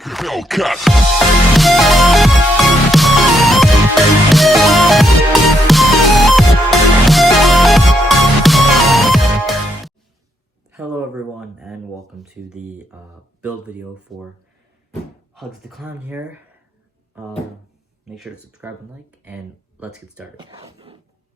Hellcat. Hello everyone and welcome to the build video for Hugz the Clown here. Make sure to subscribe and like, and let's get started.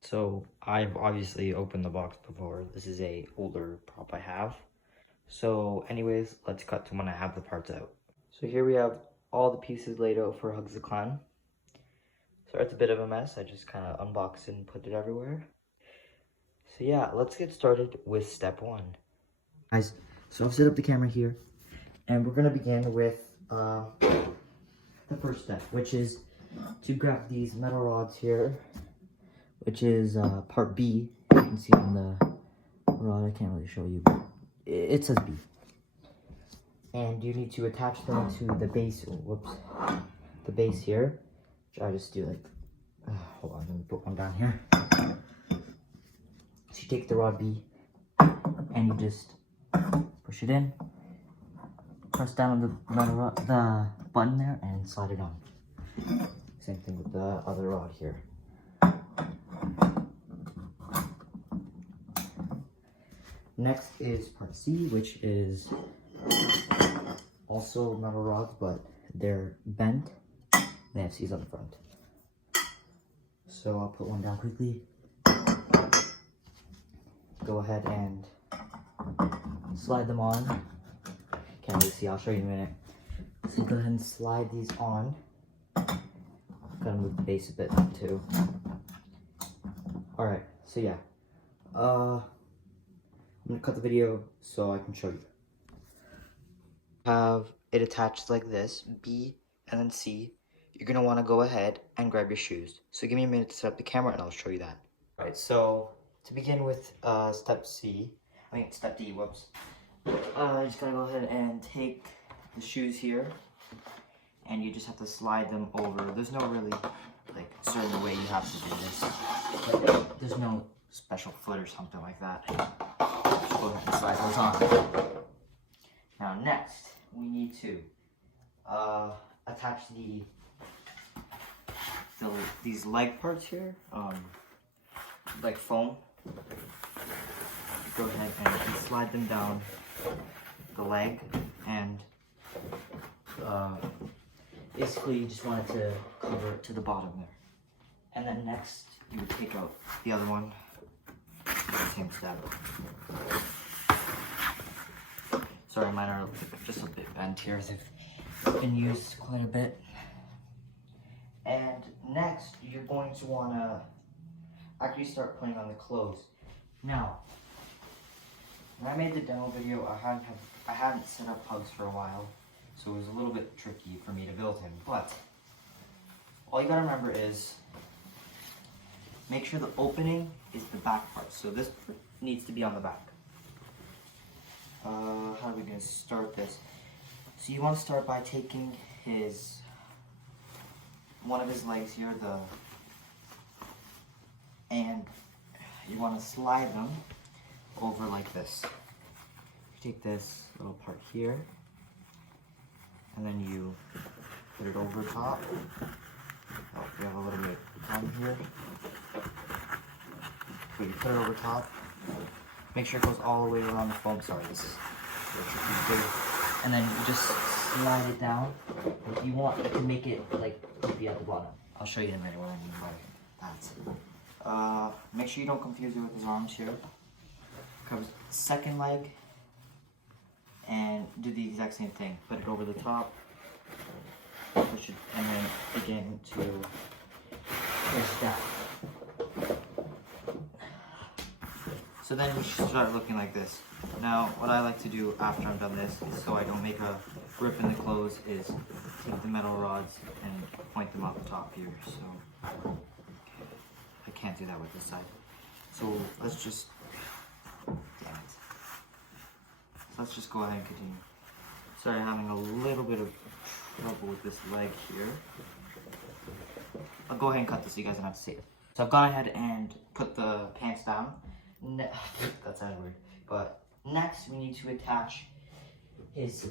So I've obviously opened the box before. This is a older prop I have. So anyways, let's cut to when I have the parts out. So here we have all the pieces laid out for Hugz the Clown. So it's a bit of a mess. I just kind of unboxed it and put it everywhere. So yeah, let's get started with step one. Guys, so I've set up the camera here, and we're going to begin with the first step, which is to grab these metal rods here, which is part B. You can see on the rod, I can't really show you, but it says B. And you need to attach them to the base, the base here, which I just do like, hold on, let me put one down here. So you take the rod B, and you just push it in, press down on the button there, and slide it on. Same thing with the other rod here. Next is part C, which is also metal rods, but they're bent. They have C's on the front. So I'll put one down quickly. Go ahead and slide them on. Can't really see, I'll show you in a minute. So go ahead and slide these on. Gotta move the base a bit too. Alright, so yeah. I'm gonna cut the video so I can show you. Have it attached like this, B and then C. You're gonna wanna go ahead and grab your shoes. So give me a minute to set up the camera and I'll show you that. Alright, so to begin with step D, whoops. You just gotta go ahead and take the shoes here, and you just have to slide them over. There's no really like certain way you have to do this. Like, there's no special foot or something like that. Just go ahead and slide those on. Now next, we need to attach these leg parts here, like foam. Go ahead and slide them down the leg, and basically you just want it to cover it to the bottom there. And then next you would take out the other one, same step. Sorry, mine are just a bit bent here. They've been used quite a bit. And next you're going to want to actually start putting on the clothes. Now, when I made the demo video, I hadn't set up Hugz for a while, so it was a little bit tricky for me to build him. But all you gotta remember is make sure the opening is the back part. So this needs to be on the back. How are we gonna start this? So you want to start by taking one of his legs here, and you want to slide them over like this. You take this little part here, and then you put it over top. Oh, we have a little bit on here. So you put it over top. Make sure it goes all the way around the foam. Sorry, this is a little tricky too. And then you just slide it down. If you want to make it like be at the bottom. I'll show you in a minute what I mean by that. Make sure you don't confuse it with his arms here. Covers the second leg, and do the exact same thing. Put it over the top, push it, and then begin to push that. So then you should start looking like this. Now, what I like to do after I'm done this, so I don't make a rip in the clothes, is take the metal rods and point them up top here. So I can't do that with this side. So let's just, damn it. So let's just go ahead and continue. Sorry, I'm having a little bit of trouble with this leg here. I'll go ahead and cut this so you guys don't have to see it. So I've gone ahead and put the pants down. That sounded weird. But next we need to attach his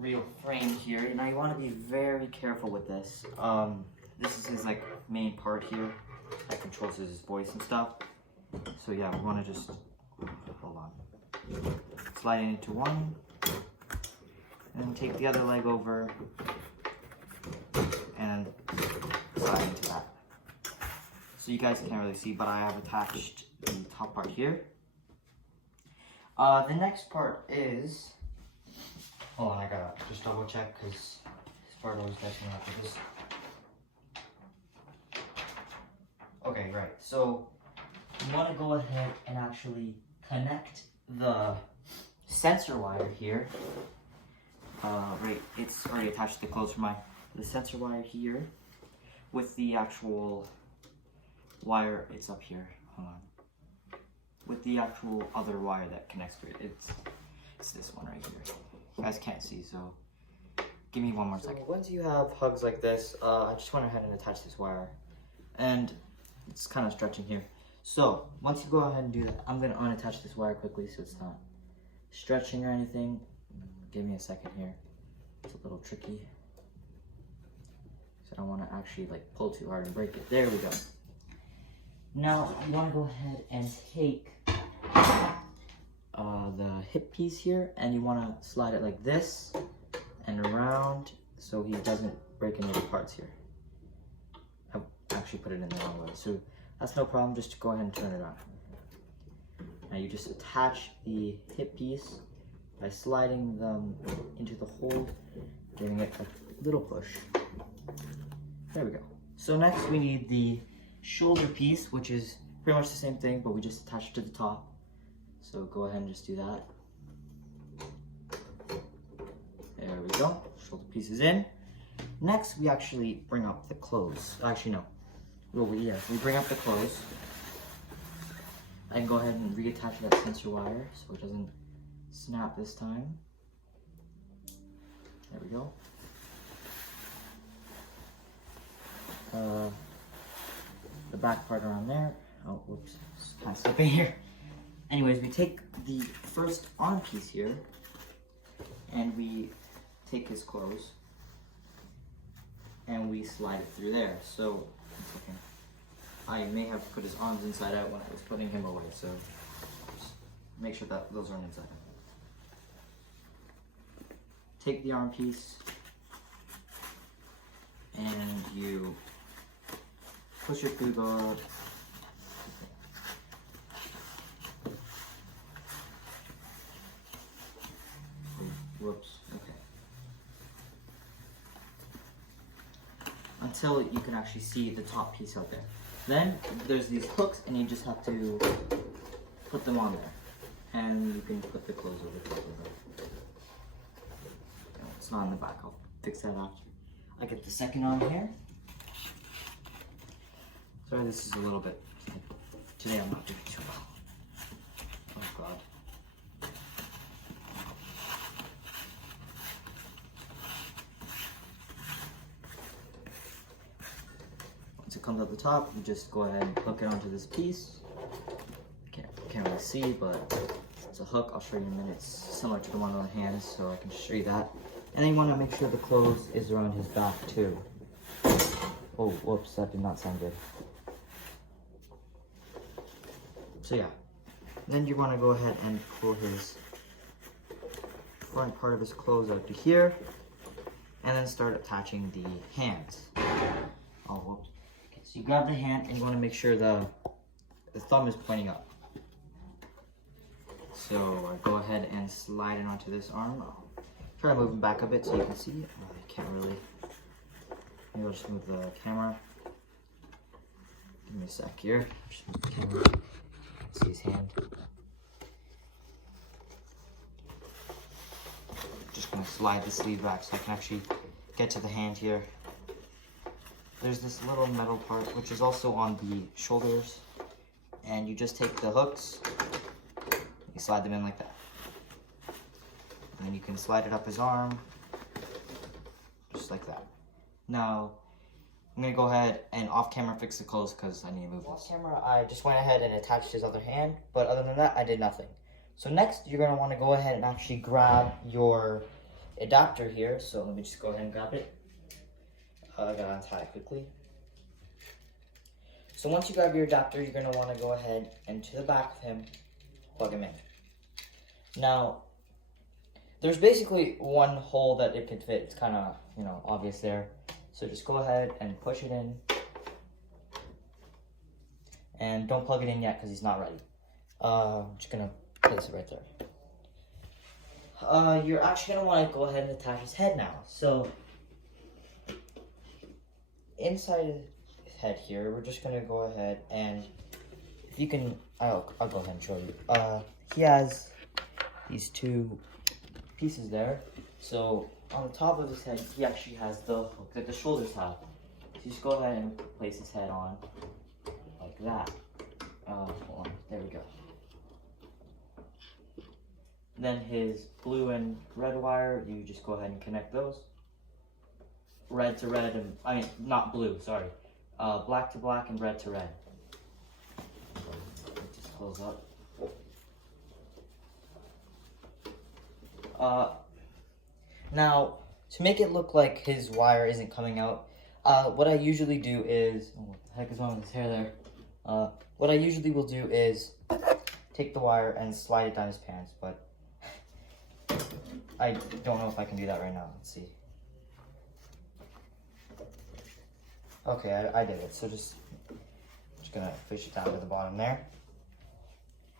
real frame here. Now you want to be very careful with this. This is his like main part here that controls his voice and stuff. So yeah, we want to just hold on, slide it into one, and then take the other leg over and slide into that. So you guys can't really see, but I have attached the top part here. The next part is, hold on, I gotta just double check because this part always gets me after this. Okay, right, so you want to go ahead and actually connect the sensor wire here. Right, it's already attached to the clothes for the sensor wire here with the actual wire. It's up here, hold on. With the actual other wire that connects to it. It's this one right here. You guys can't see, so give me one more second. Once you have Hugz like this, I just went ahead and attached this wire. And it's kind of stretching here. So once you go ahead and do that, I'm going to unattach this wire quickly so it's not stretching or anything. Give me a second here. It's a little tricky. So I don't want to actually like pull too hard and break it. There we go. Now you want to go ahead and take the hip piece here, and you want to slide it like this and around so he doesn't break any of the parts here. I actually put it in the wrong way, so that's no problem. Just go ahead and turn it on. Now you just attach the hip piece by sliding them into the hole, giving it a little push. There we go. So next we need the shoulder piece, which is pretty much the same thing, but we just attach it to the top. So go ahead and just do that. There we go. Shoulder piece is in. Next, we actually bring up the clothes. Actually, no. Well, we bring up the clothes. I can go ahead and reattach that sensor wire so it doesn't snap this time. There we go. The back part around there. Oh, whoops. It's kind of slipping here. Anyways, we take the first arm piece here and we take his clothes and we slide it through there. So, I may have put his arms inside out when I was putting him away, so just make sure that those aren't inside out. Take the arm piece and you push it through the whoops, okay. Until you can actually see the top piece out there. Then there's these hooks and you just have to put them on there. And you can put the clothes over top of them. No, it's not in the back, I'll fix that after. I get the second arm here. Sorry, this is a little bit, today I'm not doing too well. Oh God. Once it comes out the top, you just go ahead and hook it onto this piece. Can't really see, but it's a hook. I'll show you in a minute. It's similar to the one on the hands, so I can show you that. And then you want to make sure the clothes is around his back too. Oh, whoops, that did not sound good. So yeah, then you want to go ahead and pull his front part of his clothes out to here, and then start attaching the hands. Oh, whoops. Okay, so you grab the hand and you want to make sure the thumb is pointing up. So I go ahead and slide it onto this arm. I'll try to move him back a bit so you can see it. Oh, I can't really. Maybe I'll just move the camera. Give me a sec here. Just move the camera. See his hand. Just gonna slide the sleeve back so I can actually get to the hand here. There's this little metal part which is also on the shoulders, and you just take the hooks, you slide them in like that, and then you can slide it up his arm just like that. Now I'm gonna go ahead and off camera fix the clothes because I need to move this. Off camera, I just went ahead and attached his other hand, but other than that, I did nothing. So next, you're gonna want to go ahead and actually grab your adapter here, so let me just go ahead and grab it. I gotta untie it quickly. So once you grab your adapter, you're gonna wanna go ahead and to the back of him, plug him in. Now, there's basically one hole that it could fit. It's kind of, obvious there. So just go ahead and push it in. And don't plug it in yet because he's not ready. I'm just gonna place it right there. You're actually gonna want to go ahead and attach his head now. So inside his head here, we're just gonna go ahead and, if you can, I'll go ahead and show you. He has these two pieces there. So on the top of his head, he actually has the hook that the shoulders have. So you just go ahead and place his head on like that. Hold on, there we go. Then his blue and red wire, you just go ahead and connect those. Red to red, and not blue, sorry. Black to black and red to red. Just close up. Now, to make it look like his wire isn't coming out, what I usually do is, what the heck is wrong with his hair there? What I usually will do is take the wire and slide it down his pants, but I don't know if I can do that right now. Let's see. Okay, I did it. So just gonna fish it down to the bottom there.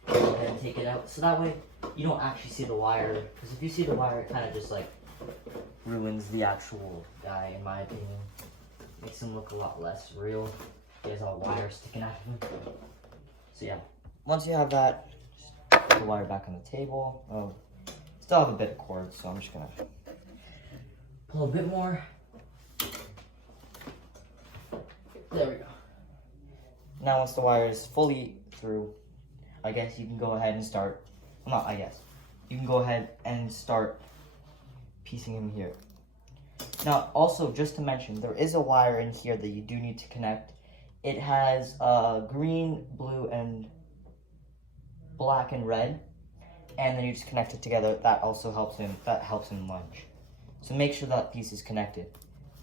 And then take it out. So that way you don't actually see the wire. Because if you see the wire, it kind of just like ruins the actual guy, in my opinion. Makes him look a lot less real. He has all wire sticking out of him. So yeah, once you have that, just put the wire back on the table. Oh, still have a bit of cord, so I'm just gonna pull a bit more. There we go. Now once the wire is fully through, I guess you can go ahead and start, well, not I guess, you can go ahead and start piecing him here. Now also, just to mention, there is a wire in here that you do need to connect. It has green, blue, and black and red, and then you just connect it together. That also helps him, lunge. So make sure that piece is connected.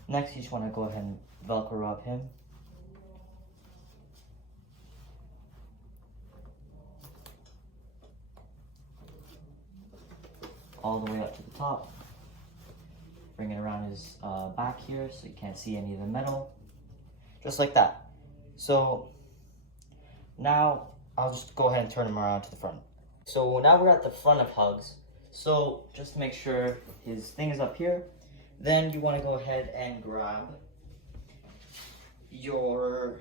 Next, you just want to go ahead and Velcro up him. All the way up to the top. Bring it around his back here so you can't see any of the metal. Just like that. So now I'll just go ahead and turn him around to the front. So now we're at the front of Hugz. So just to make sure his thing is up here, then you want to go ahead and grab your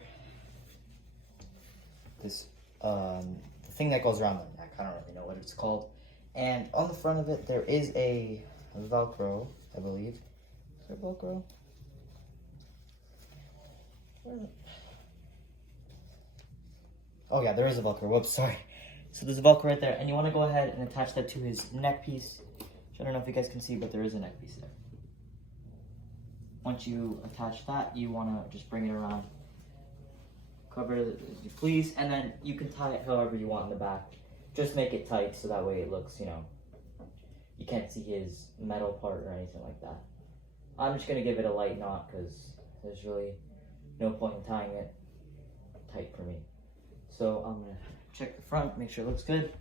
the thing that goes around the neck. I don't really know what it's called. And on the front of it, there is a Velcro, I believe. Is there Velcro? Where is it? Oh yeah, there is a Velcro. Whoops, sorry. So there's a Velcro right there, and you want to go ahead and attach that to his neck piece. Which I don't know if you guys can see, but there is a neck piece there. Once you attach that, you want to just bring it around. Cover it as you please, and then you can tie it however you want in the back. Just make it tight so that way it looks, you can't see his metal part or anything like that. I'm just going to give it a light knot because there's really no point in tying it tight for me. So I'm going to check the front, make sure it looks good.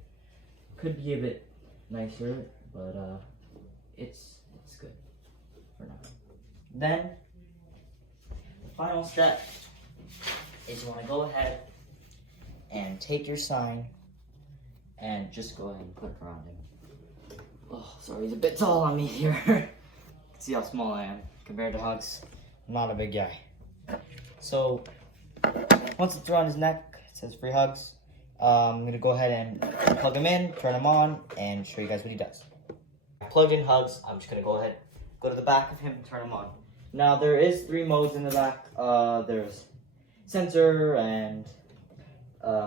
Could be a bit nicer, but it's good for now. Then, the final step is you want to go ahead and take your sign and just go ahead and put it around him. Oh, sorry, he's a bit tall on me here. You can see how small I am compared to Hugz. I'm not a big guy. So, once it's around his neck, it says free Hugz. I'm going to go ahead and plug him in, turn him on, and show you guys what he does. Plugged in Hugz. I'm just going to go ahead, go to the back of him, and turn him on. Now, there is 3 modes in the back. There's sensor and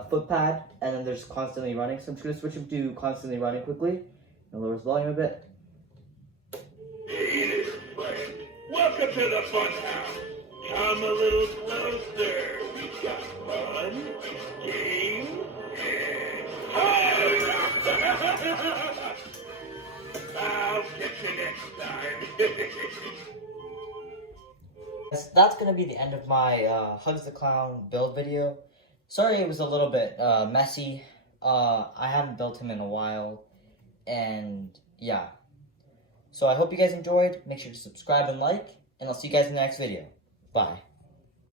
foot pad, and then there's constantly running. So I'm just going to switch him to constantly running quickly and lower his volume a bit. Welcome to the fun house. Come a little closer. We got fun, game, and I'll catch you next time. That's gonna be the end of my Hugz the Clown build video. Sorry it was a little bit messy. I haven't built him in a while, and yeah. So I hope you guys enjoyed. Make sure to subscribe and like, and I'll see you guys in the next video. Bye.